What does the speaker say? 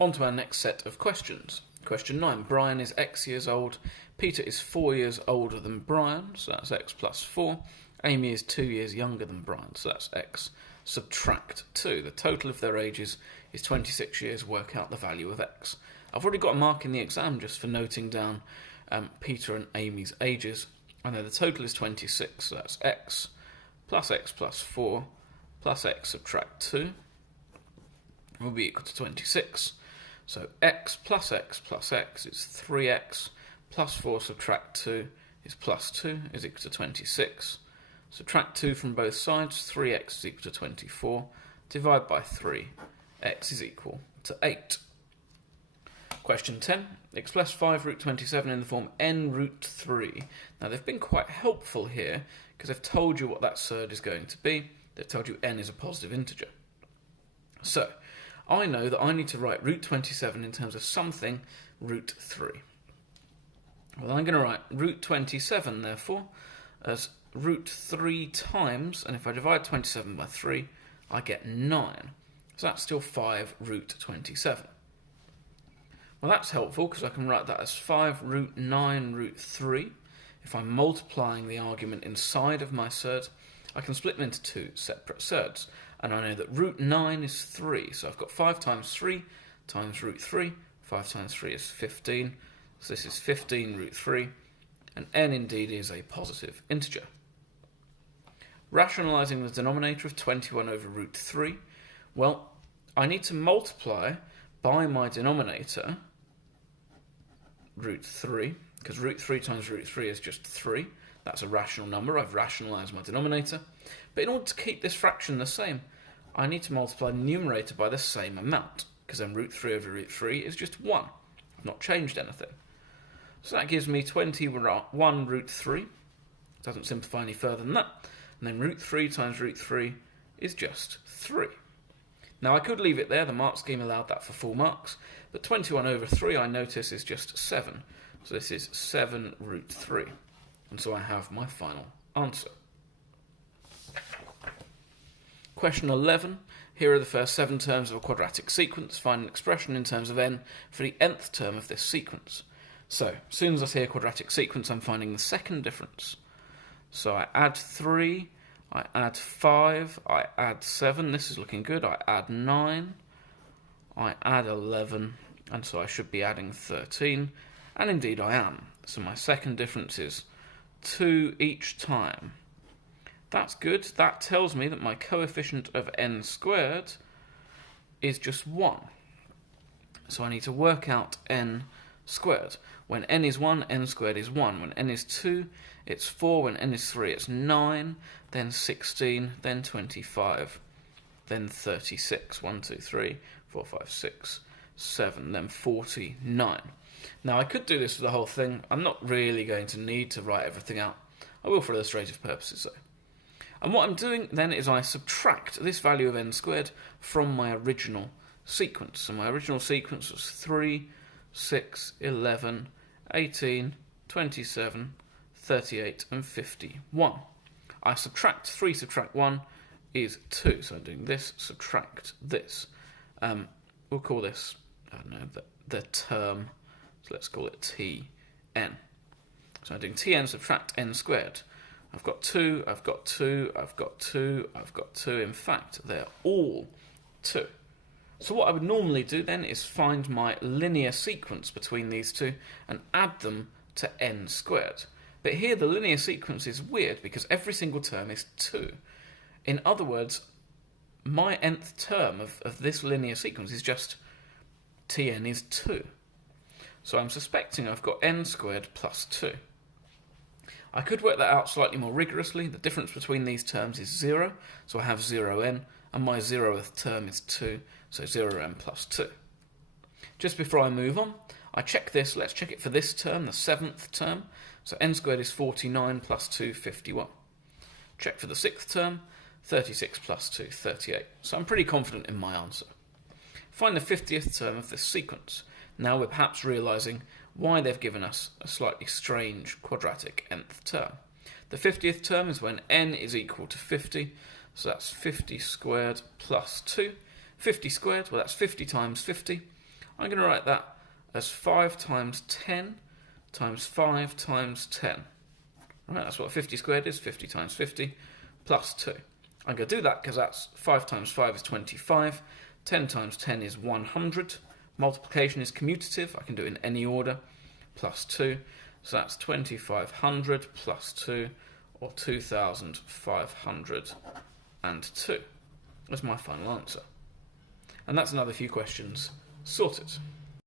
On to our next set of questions. Question 9. Brian is X years old. Peter is 4 years older than Brian, so that's X plus 4. Amy is 2 years younger than Brian, so that's X subtract 2. The total of their ages is 26 years. Work out the value of X. I've already got a mark in the exam just for noting down Peter and Amy's ages. I know the total is 26, so that's X plus 4 plus X subtract 2 will be equal to 26. So X plus X is 3X plus 4 subtract 2 is plus 2 is equal to 26. Subtract 2 from both sides, 3X is equal to 24. Divide by 3, X is equal to 8. Question 10. Express 5 root 27 in the form n root 3. Now they've been quite helpful here because they've told you what that surd is going to be. They've told you n is a positive integer. So I know that I need to write root 27 in terms of something root 3. Well, I'm going to write root 27, therefore, as root 3 times, and if I divide 27 by 3, I get 9. So that's still 5 root 27. Well, that's helpful because I can write that as 5 root 9 root 3. If I'm multiplying the argument inside of my surd, I can split them into two separate surds. And I know that root 9 is 3. So I've got 5 times 3 times root 3. 5 times 3 is 15. So this is 15 root 3. And n indeed is a positive integer. Rationalising the denominator of 21 over root 3. Well, I need to multiply by my denominator root 3, because root 3 times root 3 is just 3. That's a rational number. I've rationalised my denominator. But in order to keep this fraction the same, I need to multiply the numerator by the same amount, because then root 3 over root 3 is just 1. I've not changed anything. So that gives me 21 root 3. Doesn't simplify any further than that. And then root 3 times root 3 is just 3. Now I could leave it there, the mark scheme allowed that for full marks, but 21 over 3 I notice is just 7. So this is 7 root 3. And so I have my final answer. Question 11. Here are the first 7 terms of a quadratic sequence. Find an expression in terms of n for the nth term of this sequence. So, as soon as I see a quadratic sequence, I'm finding the second difference. So I add 3, I add 5, I add 7, this is looking good, I add 9, I add 11, and so I should be adding 13, and indeed I am. So my second difference is 2 each time. That's good. That tells me that my coefficient of n squared is just 1. So I need to work out n squared. When n is 1, n squared is 1. When n is 2, it's 4. When n is 3, it's 9. Then 16, then 25, then 36. 1, 2, 3, 4, 5, 6, 7, then 49. Now I could do this for the whole thing. I'm not really going to need to write everything out. I will for illustrative purposes though. And what I'm doing then is I subtract this value of n squared from my original sequence. So my original sequence was 3, 6, 11, 18, 27, 38, and 51. I subtract 3, subtract 1 is 2. So I'm doing this, subtract this. We'll call this, I don't know, the term. So let's call it Tn. So I'm doing Tn subtract n squared. I've got 2, I've got 2, I've got 2, I've got 2. In fact, they're all 2. So what I would normally do then is find my linear sequence between these two and add them to n squared. But here the linear sequence is weird because every single term is 2. In other words, my nth term of this linear sequence is just Tn is 2. So I'm suspecting I've got n squared plus 2. I could work that out slightly more rigorously. The difference between these terms is 0, so I have 0n, and my 0th term is 2, so 0n plus 2. Just before I move on, I check this. Let's check it for this term, the 7th term. So n squared is 49 plus 2, 51. Check for the 6th term, 36 plus 2, 38. So I'm pretty confident in my answer. Find the 50th term of this sequence. Now we're perhaps realising why they've given us a slightly strange quadratic nth term. The 50th term is when n is equal to 50, so that's 50 squared plus 2. 50 squared, well that's 50 times 50. I'm going to write that as 5 times 10 times 5 times 10. Right, that's what 50 squared is, 50 times 50, plus 2. I'm going to do that because that's 5 times 5 is 25, 10 times 10 is 100, multiplication is commutative, I can do it in any order, plus 2, so that's 2500 plus 2, or 2502. That's my final answer. And that's another few questions sorted.